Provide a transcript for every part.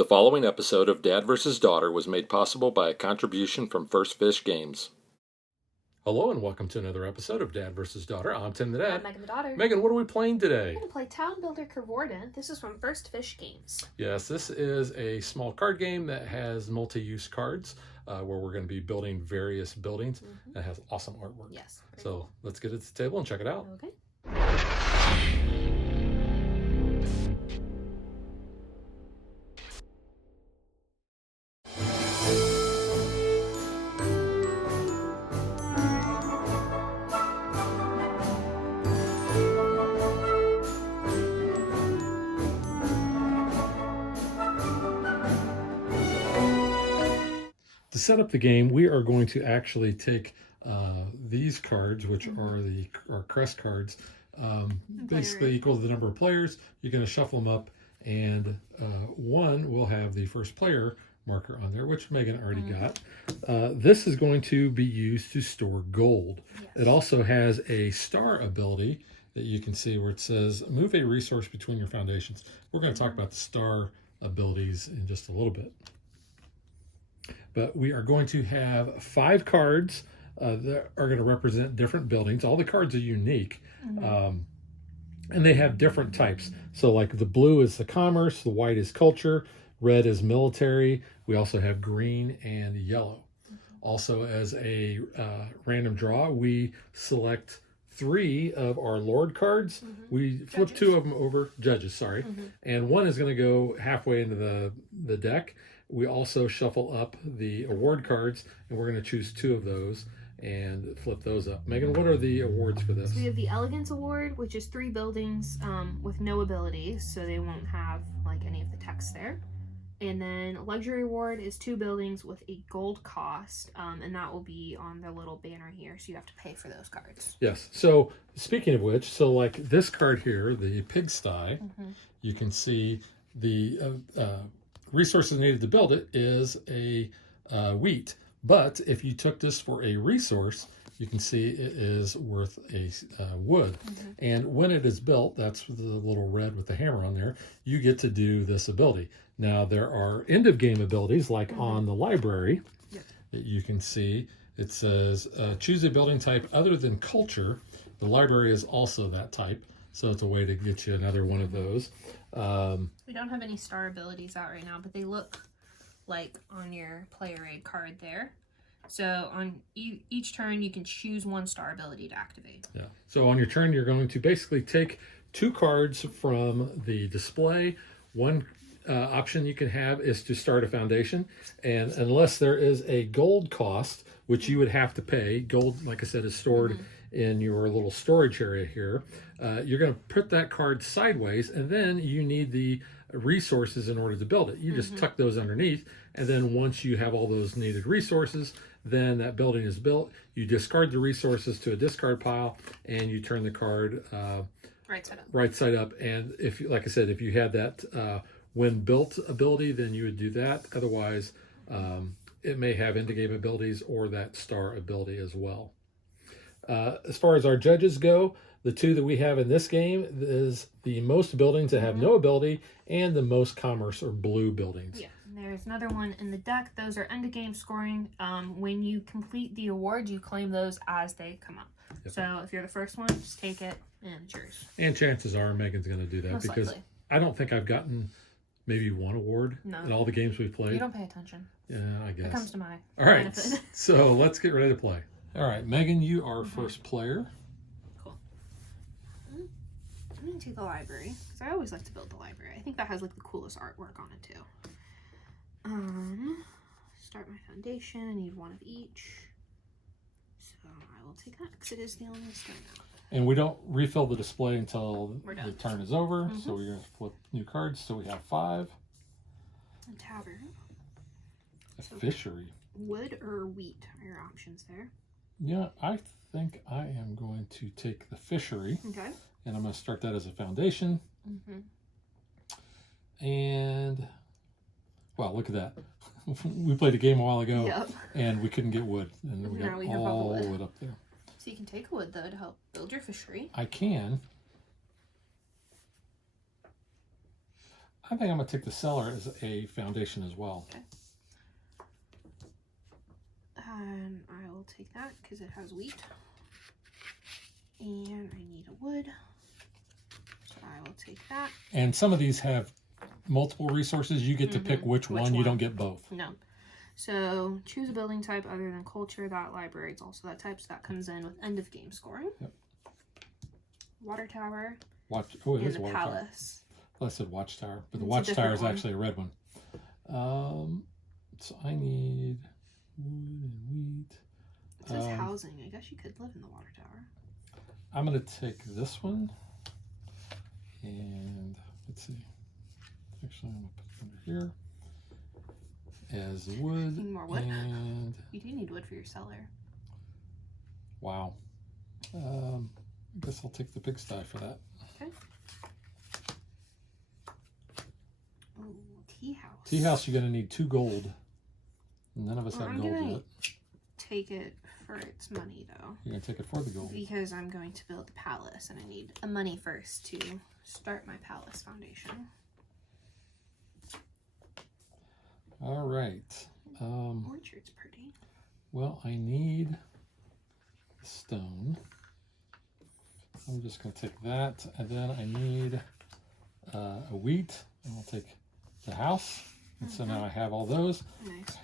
The following episode of Dad vs. Daughter was made possible by a contribution from First Fish Games. Hello and welcome to another episode of Dad vs. Daughter. I'm Tim the Dad. I'm Megan the Daughter. Megan, what are we playing today? We're going to play Town Builder Coevorden. This is from First Fish Games. Yes, this is a small card game that has multi-use cards where we're going to be building various buildings. It has awesome artwork. Yes. So let's get it to the table and check it out. Okay. To set up the game, we are going to actually take these cards, which are our crest cards, basically equal to the number of players. You're going to shuffle them up, and one will have the first player marker on there, which Megan already got. This is going to be used to store gold. Yes. It also has a star ability that you can see where it says, move a resource between your foundations. We're going to talk about the star abilities in just a little bit. But we are going to have 5 cards that are going to represent different buildings. All the cards are unique, and they have different types. So like the blue is the commerce, the white is culture, red is military. We also have green and yellow. Also, as a random draw, we select 3 of our Lord cards. We flip judges. 2 of them over, judges, sorry. And one is going to go halfway into the deck. We also shuffle up the award cards, and we're going to choose 2 of those and flip those up. Megan, what are the awards for this? So we have the Elegance Award, which is 3 buildings with no abilities, so they won't have like any of the text there. And then Luxury Award is 2 buildings with a gold cost, and that will be on the little banner here, so you have to pay for those cards. Yes. So speaking of which, so like this card here, the pigsty, you can see the resources needed to build it is a wheat. But if you took this for a resource, you can see it is worth a wood. And when it is built, that's the little red with the hammer on there, you get to do this ability. Now, there are end-of-game abilities, like on the library, that you can see. It says, choose a building type other than culture. The library is also that type, so it's a way to get you another one of those. We don't have any star abilities out right now, but they look like on your player aid card there. So on each turn, you can choose 1 star ability to activate. Yeah. So on your turn, you're going to basically take 2 cards from the display. One option you can have is to start a foundation, and unless there is a gold cost, which you would have to pay, gold, like I said, is stored in your little storage area here. You're going to put that card sideways, and then you need the resources in order to build it. You just tuck those underneath, and then once you have all those needed resources, then that building is built. You discard the resources to a discard pile, and you turn the card right side up. And if, like I said, if you had that when built ability, then you would do that. Otherwise, it may have end-of-game abilities or that star ability as well. As far as our judges go, the 2 that we have in this game is the most buildings that have no ability and the most commerce or blue buildings. Yeah, and there's another one in the deck. Those are end-of-game scoring. When you complete the award, you claim those as they come up. Yep. So if you're the first one, just take it and it's yours. And chances are Megan's going to do that, because likely. I don't think I've gotten maybe 1 award in all the games we've played. You don't pay attention. Yeah, I guess. It comes to my benefit. So let's get ready to play. All right, Megan, you are first player. Cool. I'm going to take the library, because I always like to build the library. I think that has like the coolest artwork on it too. Start my foundation. I need 1 of each. So I will take that, because it is the only start out. And we don't refill the display until the turn is over. So we're going to flip new cards. So we have 5. A tavern. A fishery. Wood or wheat are your options there. Yeah, I think I am going to take the fishery. Okay. And I'm going to start that as a foundation. And, wow, look at that. We played a game a while ago, and we couldn't get wood. And we got all wood up there. So you can take wood, though, to help build your fishery. I can. I think I'm going to take the cellar as a foundation as well. Okay. And I will take that because it has wheat. And I need a wood. So I will take that. And some of these have multiple resources. You get to pick which one. You don't get both. No. So choose a building type other than culture. That library is also that type. So that comes in with end of game scoring. Yep. Water tower. Oh, it is the water palace. tower. Well, I said watchtower, but the It's watchtower is one. actually a red one. So I need wood and wheat. It says housing. I guess you could live in the water tower. I'm going to take this one, and let's see. Actually, I'm going to put it under here as wood. Need more wood? And You do need wood for your cellar. wow. I guess I'll take the pigsty for that. Okay. Oh, tea house. Tea house, you're going to need 2 gold. None of us have gold yet. Take it for its money though. You're going to take it for the gold. Because I'm going to build the palace and I need a money first to start my palace foundation. All right. Orchard's pretty. Well, I need stone. I'm just going to take that, and then I need a wheat, and I'll take the house. And so now I have all those. Nice.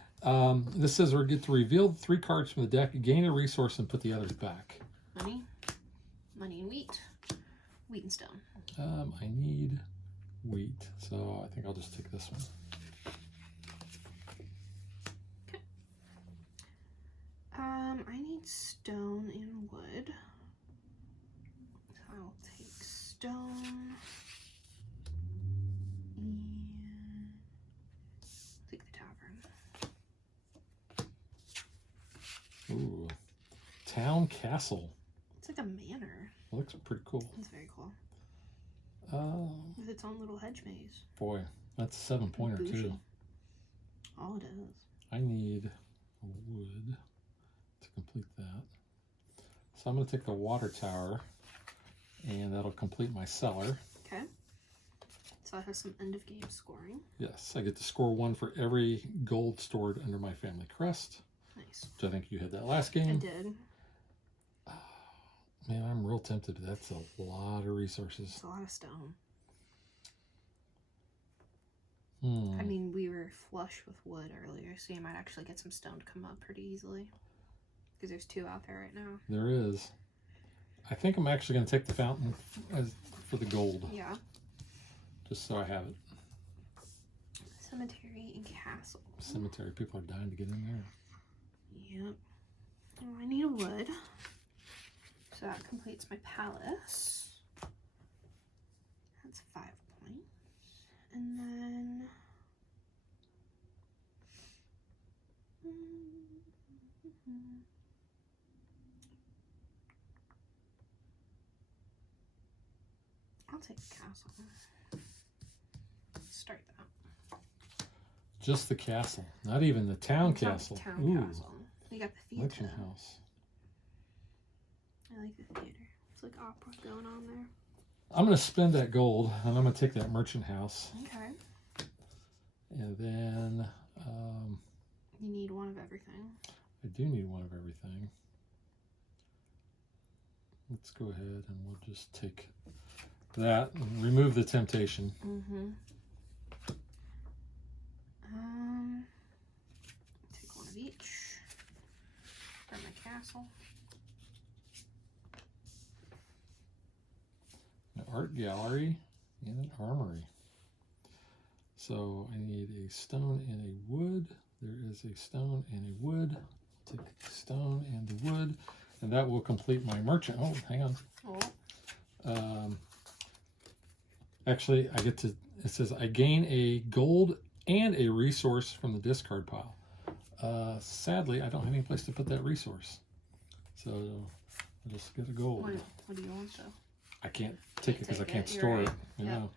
This says we get to reveal 3 cards from the deck, gain a resource, and put the others back. Money. Money and wheat. Wheat and stone. I need wheat, so I think I'll just take this one. Okay. I need stone and wood. So I'll take stone and take the tavern. Ooh, town castle. It's like a manor. It looks pretty cool. It's very cool. With With its own little hedge maze. boy, that's a 7-pointer too. All it is. I need wood to complete that. So I'm going to take the water tower, and that'll complete my cellar. Okay. So I have some end of game scoring. Yes, I get to score 1 for every gold stored under my family crest. Nice. Which I think you had that last game. I did. Man, I'm real tempted. That's a lot of resources. It's a lot of stone. Hmm. I mean, we were flush with wood earlier, so you might actually get some stone to come up pretty easily. Because there's 2 out there right now. There is. I think I'm actually going to take the fountain for the gold. Yeah. Just so I have it. Cemetery and castle. Cemetery. People are dying to get in there. Yep. Oh, I need a wood. So that completes my palace. That's 5 points. And then... I'll take the castle. Let's start that. Just the castle. Not even the town It's not castle. the town castle. We got the theater. Election house. I like the theater. It's like opera going on there. I'm going to spend that gold, and I'm going to take that merchant house. Okay. And then... You need 1 of everything. I do need 1 of everything. Let's go ahead and we'll just take that and remove the temptation. Mm-hmm. Take 1 of each. For my castle. An art gallery and an armory. So I need a stone and a wood. There is a stone and a wood. Take the stone and the wood, and that will complete my merchant. Oh, hang on. Oh. Actually, I get to, it says I gain a gold and a resource from the discard pile. Sadly, I don't have any place to put that resource. So I'll just get a gold. What do you want, though? I can't take it because I Take can't it, you're store right. it. Yeah.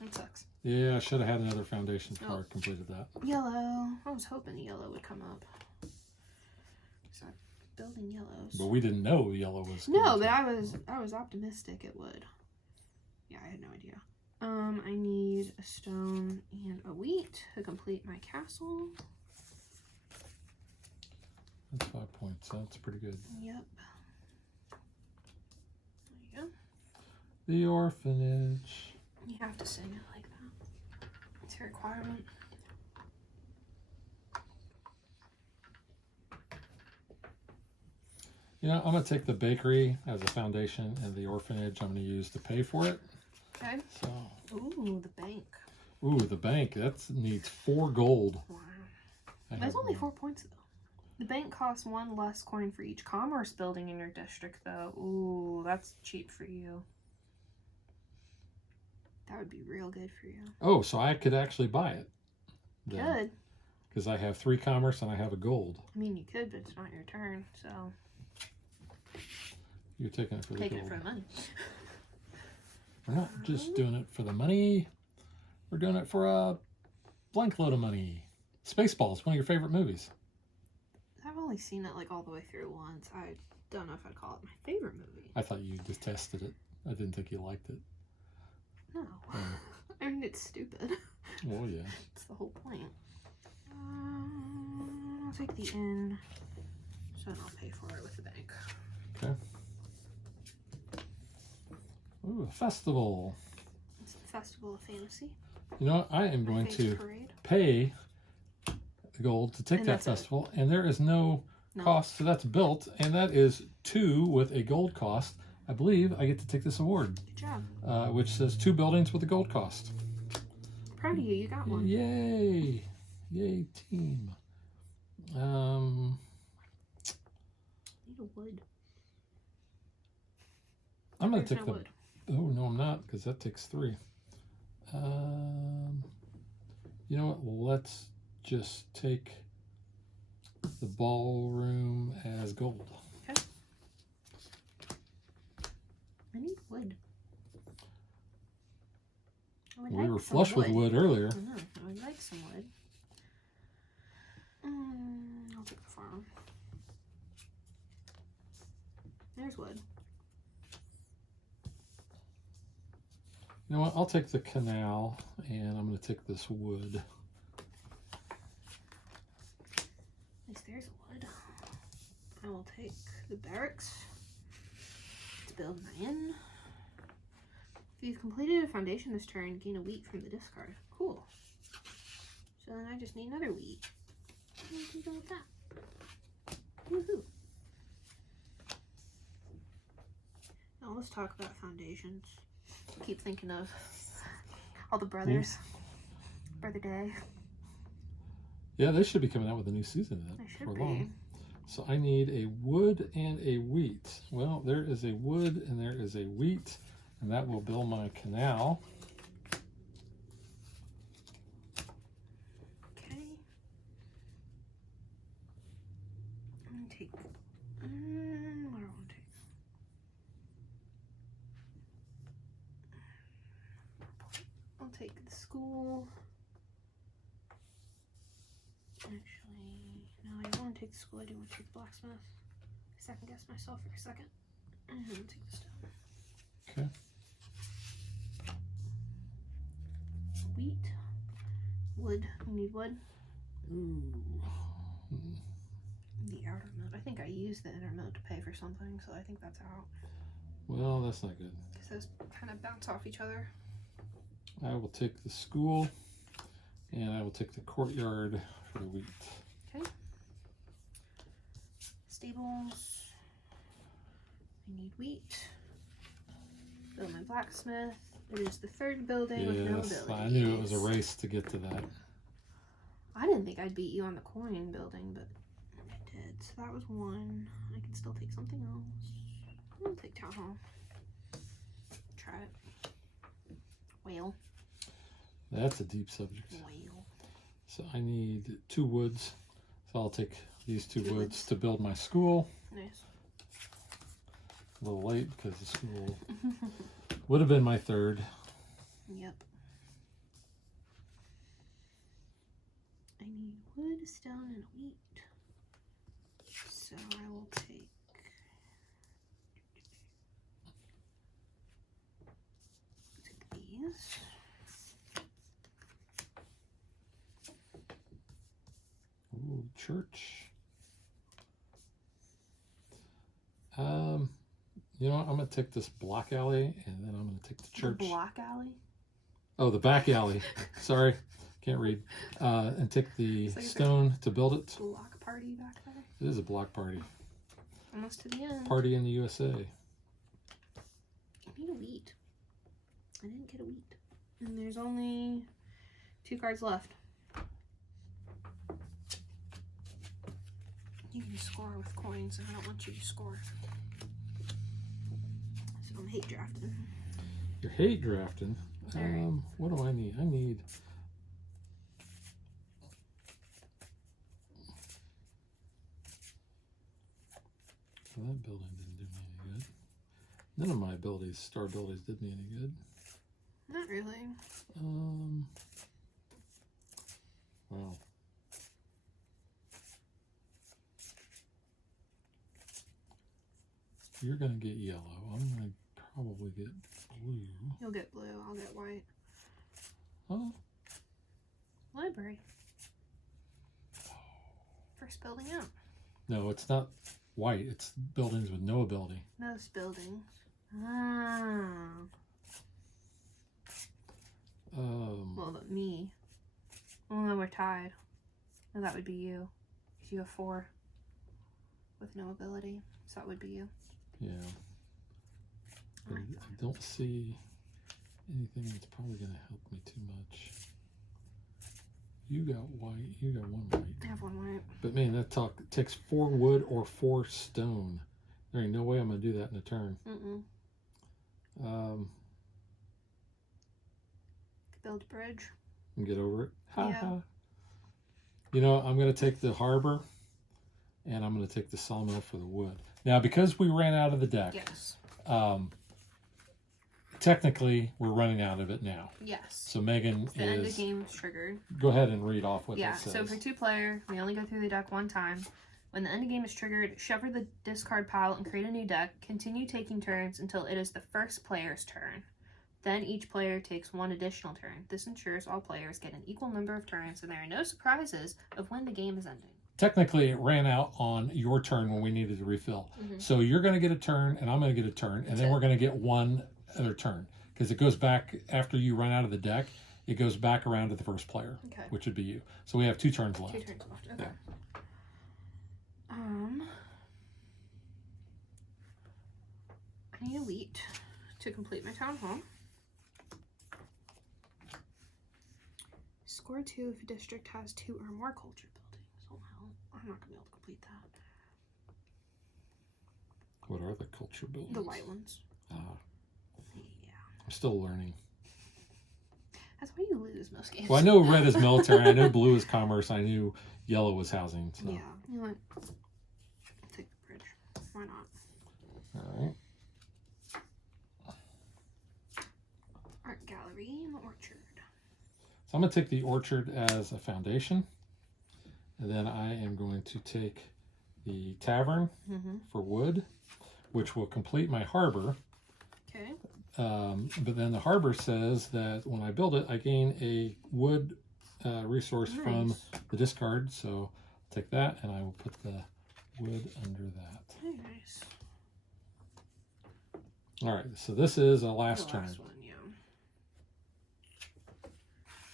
That sucks. Yeah, I should have had another foundation before I completed that. Yellow. I was hoping yellow would come up. So I'm building yellows. But we didn't know yellow was No, going but to. I was optimistic it would. Yeah, I had no idea. I need a stone and a wheat to complete my castle. That's 5 points. That's pretty good. Yep. There you go. The orphanage. You have to sing it like that. It's a requirement. You know, I'm going to take the bakery as a foundation, and the orphanage I'm going to use to pay for it. Okay. So. Ooh, the bank. Ooh, the bank. That needs 4 gold. Wow. That's only 4 points, though. The bank costs 1 less coin for each commerce building in your district, though. Ooh, that's cheap for you. That would be real good for you. Oh, so I could actually buy it. Could. Because I have 3 commerce and I have a gold. I mean, you could, but it's not your turn, so. You're taking it for the gold. Taking it for the money. We're not just doing it for the money. We're doing it for a blank load of money. Spaceballs, one of your favorite movies. I've only seen it like all the way through once. I don't know if I'd call it my favorite movie. I thought you detested it. I didn't think you liked it. No. I mean, it's stupid. Oh, yeah. That's the whole point. I'll take the inn, so then I'll pay for it with the bank. Okay. Ooh, a festival. It's the Festival of Fantasy. You know what? I am going to pay the gold to take And that festival, and there is no cost, so that's built, and that is 2 with a gold cost. I believe I get to take this award. Good job. Which says 2 buildings with a gold cost. Proud of you, you got one. Yay! Yay, team. Need a wood. I'm going to take the... wood. Oh, no, I'm not, because that takes 3. You know what? Let's just take the ballroom as gold. Okay. I need wood. We were flush with wood earlier. I know. I would like some wood. I'll take the farm. There's wood. You know what? I'll take the canal, and I'm going to take this wood. At least there's wood. I will take the barracks to build my inn. If you've completed a foundation this turn, gain a wheat from the discard. Cool. So then I just need another wheat. What can we do with that? Woohoo. Now let's talk about foundations. Keep thinking of all the brothers. Brother Day. Yeah, they should be coming out with a new season of They that should for be. long. So I need a wood and a wheat. Well, there is a wood and there is a wheat, and that will build my canal. Okay. I'm gonna take. What do I want to take? I'll take the school. Actually, no, I don't want to take the school. I do want to take the blacksmith. Second guess myself for a second. And I'll take the stone. Okay. Wheat. Wood. We need wood. Ooh. The outer mode. I think I used the inner mode to pay for something, so I think that's out. Well, that's not good. Because those kind of bounce off each other. I will take the school, and I will take the courtyard for the wheat. Okay. Stables. I need wheat. Build my blacksmith. It is the 3rd building with no abilities. I knew it was a race to get to that. I didn't think I'd beat you on the coin building, but I did. So that was 1. I can still take something else. I'll take Town Hall. Try it. Whale. That's a deep subject. Whale. So I need 2 woods. So I'll take these 2 woods to build my school. Nice. A little late because the school would have been my 3rd. Yep. I need wood, stone, and wheat. So I will take these. church. You know what? I'm going to take this block alley, and then I'm going to take the church. The block alley? Oh, the back alley. Sorry. Can't read. And take the stone to build it. Block party back there? It is a block party. Almost to the end. Party in the USA. I need a wheat. I didn't get a wheat. And there's only 2 cards left. You can score with coins, and I don't want you to score. So I'm hate drafting. You're hate drafting? Right. What do I need? I need... Well, that building didn't do me any good. None of my abilities, star abilities, did me any good. Not really. Wow. You're going to get yellow. I'm going to probably get blue. You'll get blue. I'll get white. Oh. Library. First building out. No, it's not white. It's buildings with no ability. Most buildings. Ah. Well, but me. Well, then we're tied. And that would be you. Because you have 4 with no ability. So that would be you. Yeah. But I don't see anything that's probably going to help me too much. You got white. You got 1 white. I have 1 white. But man, that takes 4 wood or 4 stone. There ain't no way I'm going to do that in a turn. Build a bridge. And get over it. Yeah. You know, I'm going to take the harbor, and I'm going to take the sawmill for the wood. Now, because we ran out of the deck, Yes. technically, we're running out of it now. Yes. So Megan The end of game is triggered. Go ahead and read off what that says. So for 2-player, we only go through the deck 1 time. When the end of game is triggered, shuffle the discard pile and create a new deck. Continue taking turns until it is the first player's turn. Then each player takes 1 additional turn. This ensures all players get an equal number of turns and there are no surprises of when the game is ending. Technically, it ran out on your turn when we needed to refill. So you're going to get a turn, and I'm going to get a turn, and then we're going to get 1 other turn. Because it goes back, after you run out of the deck, it goes back around to the first player, which would be you. So we have 2 turns left. 2 turns left, okay. Yeah. I need a wheat to complete my town hall. Score 2 if a district has 2 or more culture buildings. Oh hell, I'm not gonna be able to complete that. What are the culture buildings? The white ones. Yeah. I'm still learning. That's why you lose most games. Well, I know red is military. I know blue is commerce. I knew yellow was housing. So. Yeah. You know what? Take the bridge. Why not? All right. Art gallery in the orchard. So I'm going to take the orchard as a foundation. And then I am going to take the tavern for wood, which will complete my harbor. Okay. But then the harbor says that when I build it, I gain a wood resource from the discard. So I'll take that and I will put the wood under that. Very nice. All right. So this is a last The turn. last one, yeah.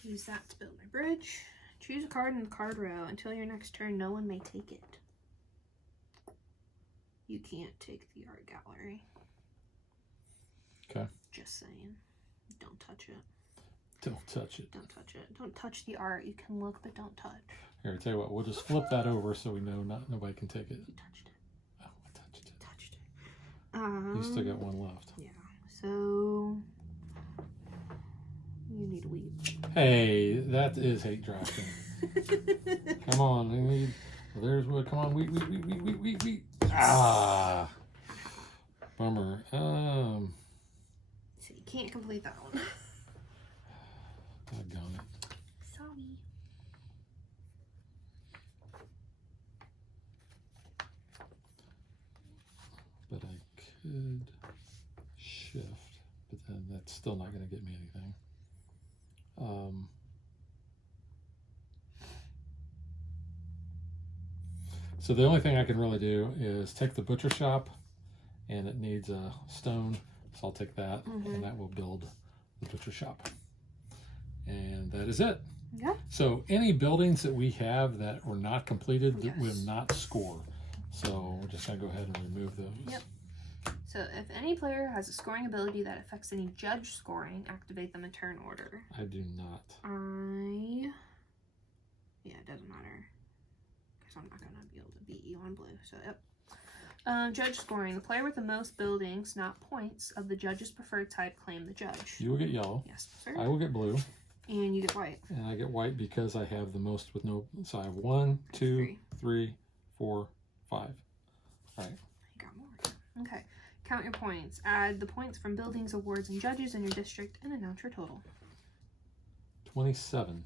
Use that to build my bridge. Choose a card in the card row. Until your next turn, no one may take it. You can't take the art gallery. Okay. Just saying. Don't touch it. Don't touch it. Don't touch it. Don't touch the art. You can look, but don't touch. Here, I'll tell you what. We'll just flip that over so we know nobody can take it. You touched it. Oh, I touched it. Touched it. You still got 1 left. Yeah. So you need a wheat. Hey, that is hate drafting. Come on, we need. Well, there's wood. Come on, wheat. Ah, bummer. So you can't complete that one. Doggone it. Sorry. But I could shift, but then that's still not going to get me anything. So the only thing I can really do is take the butcher shop, and it needs a stone, so I'll take that, and that will build the butcher shop. And that is it. Yeah. So any buildings that we have that were not completed that will not score. So we're just going to go ahead and remove those. Yep. So if any player has a scoring ability that affects any judge scoring, activate them in turn order. I do not. Yeah, it doesn't matter. Because I'm not going to be able to beat you on blue. So, yep. Judge scoring. The player with the most buildings, not points, of the judge's preferred type claim the judge. You will get yellow. Yes, sir. I will get blue. And you get white. And I get white because I have the most with no... So I have 1, 2, 3, 4, 5. All right. You got more. Okay. Count your points. Add the points from buildings, awards, and judges in your district and announce your total. 27.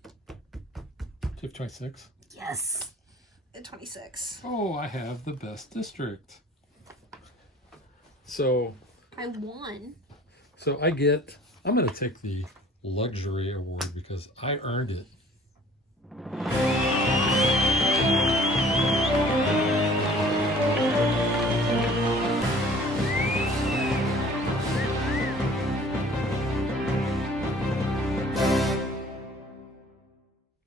Do you have 26? Yes. At 26. Oh, I have the best district. So... I won. So I'm going to take the luxury award because I earned it.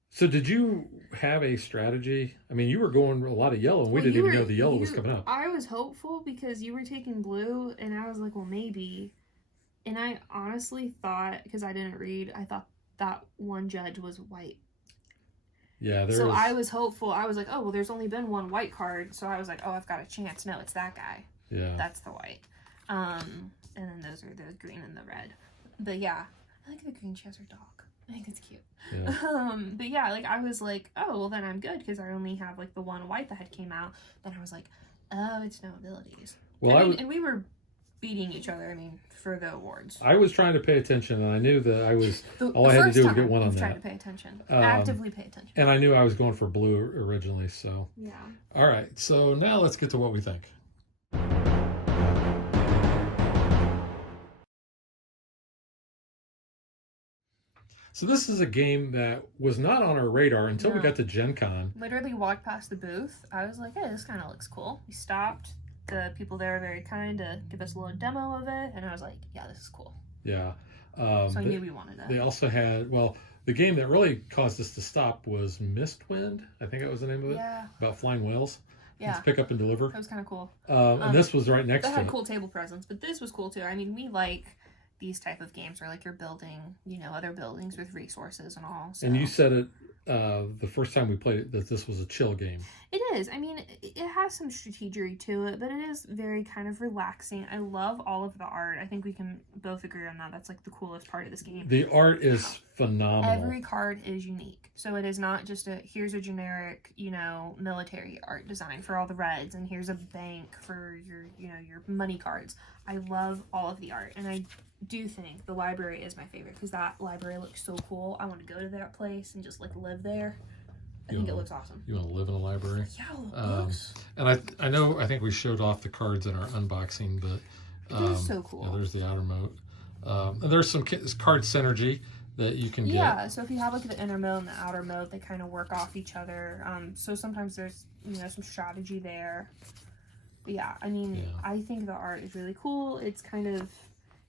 So did you have a strategy? I mean, you were going a lot of yellow, and we didn't even know the yellow was coming up. I was hopeful because you were taking blue, and I was like, well, maybe. And I honestly thought, because I didn't read, I thought that one judge was white. Yeah, so I was hopeful. I was like, oh, well, there's only been one white card. So I was like, oh, I've got a chance. No, it's that guy. Yeah. That's the white. And then those are the green and the red. But yeah, I like the green. She has her dog. I think it's cute. Yeah. But yeah, like I was like, oh, well then I'm good because I only have like the one white that had came out. Then I was like, oh, it's no abilities. Well, and we were beating each other. I mean, for the awards. I was trying to pay attention, and I knew that I was. All I had to do was get one on that. Trying to pay attention, actively pay attention. And I knew I was going for blue originally, so. Yeah. All right, so now let's get to what we think. So this is a game that was not on our radar until we got to Gen Con. Literally walked past the booth. I was like, hey, this kind of looks cool. We stopped. The people there were very kind to give us a little demo of it. And I was like, yeah, this is cool. Yeah. So I knew we wanted it. They also had, well, the game that really caused us to stop was Mistwind. I think that was the name of it. Yeah. About flying whales. Yeah. It's pick up and deliver. That was kind of cool. And this was right next to it. That had cool table presence, but this was cool too. I mean, we like these type of games where like you're building, you know, other buildings with resources and all. So. And you said it the first time we played it that this was a chill game. It is. I mean, it has some strategery to it, but it is very kind of relaxing. I love all of the art. I think we can both agree on that. That's like the coolest part of this game. The art is phenomenal. Every card is unique. So it is not just here's a generic, you know, military art design for all the reds, and here's a bank for your, you know, your money cards. I love all of the art, and I do think the library is my favorite because that library looks so cool. I want to go to that place and just like live there. I think it looks awesome. You want to live in a library? Yeah, it looks. And I think we showed off the cards in our unboxing, but it is so cool. Yeah, there's the outer moat. And there's some card synergy that you can get. Yeah, so if you have like the inner mode and the outer mode, they kind of work off each other. So sometimes there's, you know, some strategy there. But yeah, I mean, I think the art is really cool. It's kind of,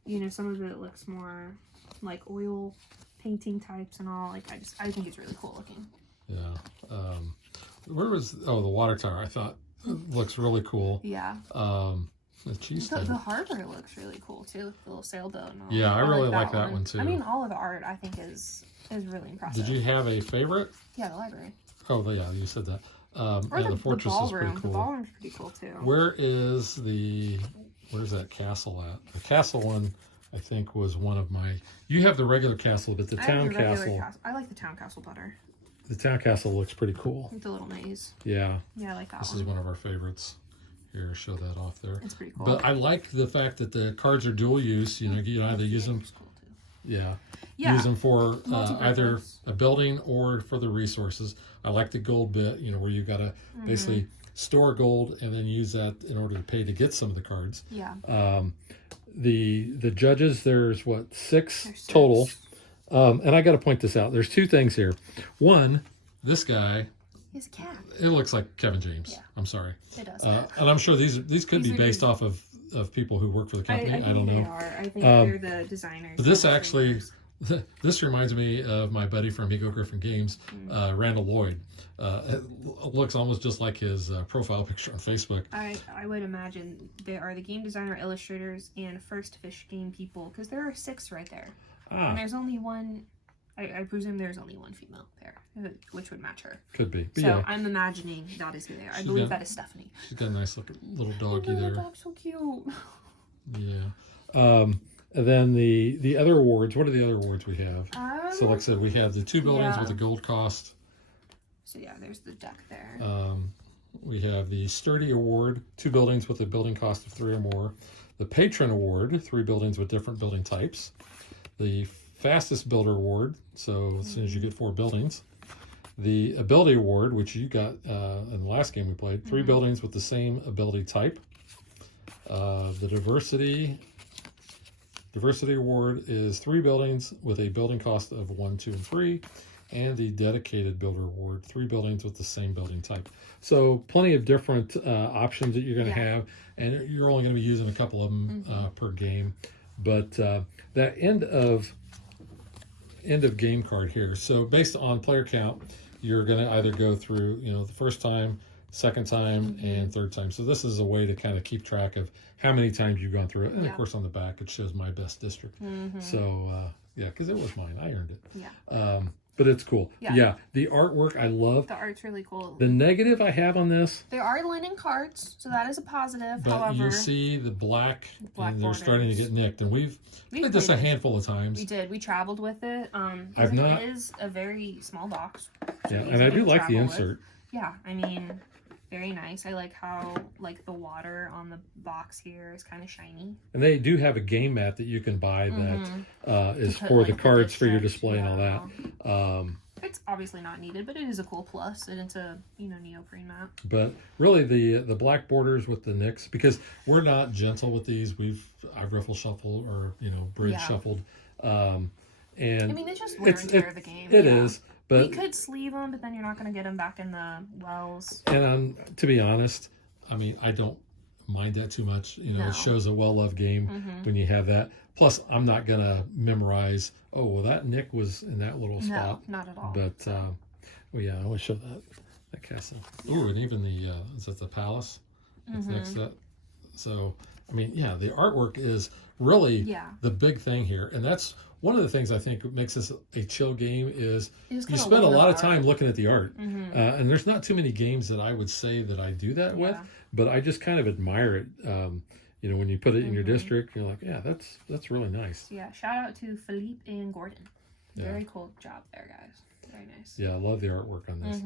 you know, some of it looks more like oil painting types and all. Like I think it's really cool looking. Yeah. Where was the water tower? I thought it looks really cool. Yeah. The harbor looks really cool too, with the little sailboat and all. Yeah, I really like that one too. I mean, all of the art I think is really impressive. Did you have a favorite? Yeah, the library. Oh, yeah, you said that. Or the fortress is pretty cool. The ballroom's pretty cool too. Where's that castle at? The castle one, I think, was one of my. You have the regular castle, but the town castle. I like the town castle better. The town castle looks pretty cool. With the little maze. Yeah. Yeah, I like that one. This is one of our favorites. Here, show that off there. It's pretty cool. But I like the fact that the cards are dual use. You know, you can either use them. Cool too. Yeah. Use them for either a building or for the resources. I like the gold bit, you know, where you got to basically store gold and then use that in order to pay to get some of the cards. Yeah. The judges, there's six total. And I got to point this out. There's two things here. One, this guy. He's a cat. It looks like Kevin James. Yeah. I'm sorry. It does. And I'm sure these could be based off of people who work for the company. I don't know. They are. I think they're the designers. But this actually, this reminds me of my buddy from Ego Griffin Games, Randall Lloyd. It looks almost just like his profile picture on Facebook. I would imagine they are the game designer, illustrators, and First Fish game people, because there are 6 right there. And there's only one. I presume there's only one female there, which would match her. Could be. But so yeah. I'm imagining that is who they are. I believe that is Stephanie. She's got a nice little doggy there. The dog's so cute. Yeah. And then the other awards. What are the other awards we have? So like I said, we have the 2 buildings with a gold cost. So yeah, there's the deck there. We have the Sturdy Award, 2 buildings with a building cost of 3 or more. The Patron Award, 3 buildings with different building types. The Fastest Builder Award, so as soon as you get 4 buildings. The Ability Award, which you got in the last game we played, 3 buildings with the same ability type. The Diversity Award is 3 buildings with a building cost of 1, 2, and 3. And the Dedicated Builder Award, 3 buildings with the same building type. So plenty of different options that you're going to have, and you're only going to be using a couple of them per game. But that end of game card here. So based on player count, you're going to either go through, the first time, second time, and third time. So this is a way to kind of keep track of how many times you've gone through it. And of course on the back it shows my best district. So yeah, because it was mine. I earned it. Yeah. But it's cool. Yeah. The artwork I love. The art's really cool. The negative I have on this. There are linen cards, so that is a positive. But however, you'll see the black and they're borders. starting to get nicked. And we've played this a handful of times. We did. We traveled with it. It is a very small box. So and I do like the insert. Yeah, I mean, very nice. I like how the water on the box here is kind of shiny. And they do have a game mat that you can buy that is for the cards for your display and all that. It's obviously not needed, but it is a cool plus, and it's a neoprene mat. But really, the black borders with the nicks, because we're not gentle with these. I've riffle shuffled or bridge shuffled, and I mean it's just wear and tear of the game. It is. But we could sleeve them, but then you're not going to get them back in the wells. And to be honest, I mean, I don't mind that too much. It shows a well-loved game when you have that. Plus, I'm not going to memorize, oh, well, that nick was in that little spot. No, not at all. But, well, yeah, I want to show that castle. Ooh, and even is that the palace? That's next to that. So, I mean, yeah, the artwork is really the big thing here. And that's one of the things I think makes this a chill game is you spend a lot of time looking at the art. And there's not too many games that I would say that I do that with, but I just kind of admire it. When you put it in your district, you're like, yeah, that's really nice. Yeah, shout out to Philippe and Gordon. Very cool job there, guys. Very nice. Yeah, I love the artwork on this.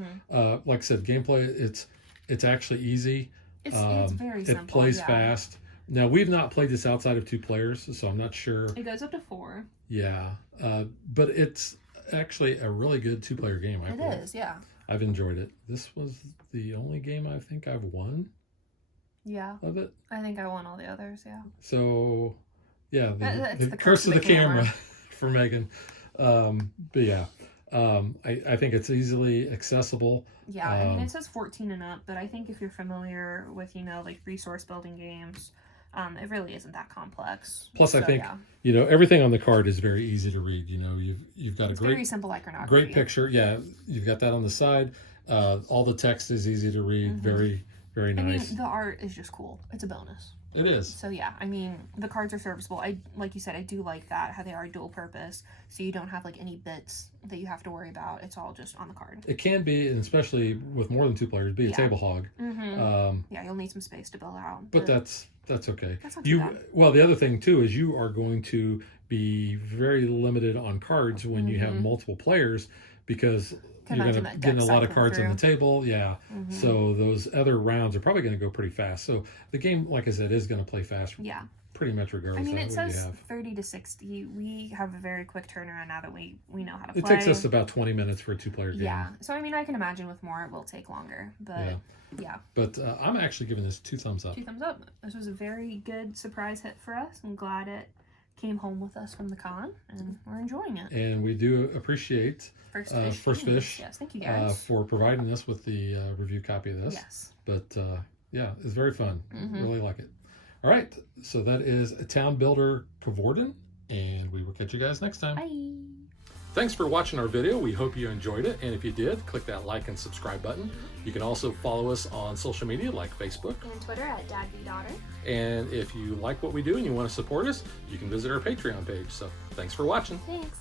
Like I said, gameplay, it's actually easy. It's very simple. It plays fast. Now, we've not played this outside of 2 players, so I'm not sure. It goes up to 4. Yeah, but it's actually a really good 2-player game. It is, yeah. I've enjoyed it. This was the only game I think I've won. Yeah. Of it. I think I won all the others, yeah. So, yeah, the curse of the camera for Megan. But yeah, I think it's easily accessible. Yeah, I mean, it says 14 and up, but I think if you're familiar with, resource building games, it really isn't that complex. Plus, I think, everything on the card is very easy to read. You've got very simple iconography. Great picture. Yeah, you've got that on the side. All the text is easy to read. Very, very nice. I mean, the art is just cool. It's a bonus. It is. So yeah, I mean, the cards are serviceable. Like you said, I do like that, how they are dual purpose, so you don't have any bits that you have to worry about. It's all just on the card. It can be, and especially with more than 2 players, be a table hog. Yeah, you'll need some space to build out. But that's okay. That's not too bad. Well, the other thing too is you are going to be very limited on cards when you have multiple players, because you're going to get a lot of cards on the table. Yeah. So those other rounds are probably going to go pretty fast. So the game, like I said, is going to play fast. Yeah. Pretty much regardless of what you have. It says 30 to 60. We have a very quick turnaround now that we know how to play. It takes us about 20 minutes for a 2-player game. Yeah. So, I mean, I can imagine with more it will take longer. But, yeah. But I'm actually giving this 2 thumbs up. 2 thumbs up. This was a very good surprise hit for us. I'm glad it came home with us from the con, and we're enjoying it. And we do appreciate First Fish. Yes, thank you guys for providing us with the review copy of this. Yes. But yeah, it's very fun. Mm-hmm. Really like it. All right, so that is a Town Builder Coevorden, and we will catch you guys next time. Bye. Thanks for watching our video. We hope you enjoyed it, and if you did, click that like and subscribe button. You can also follow us on social media like Facebook and Twitter at DadBeDaughter. and if you like what we do and you want to support us, you can visit our Patreon page. So thanks for watching. Thanks.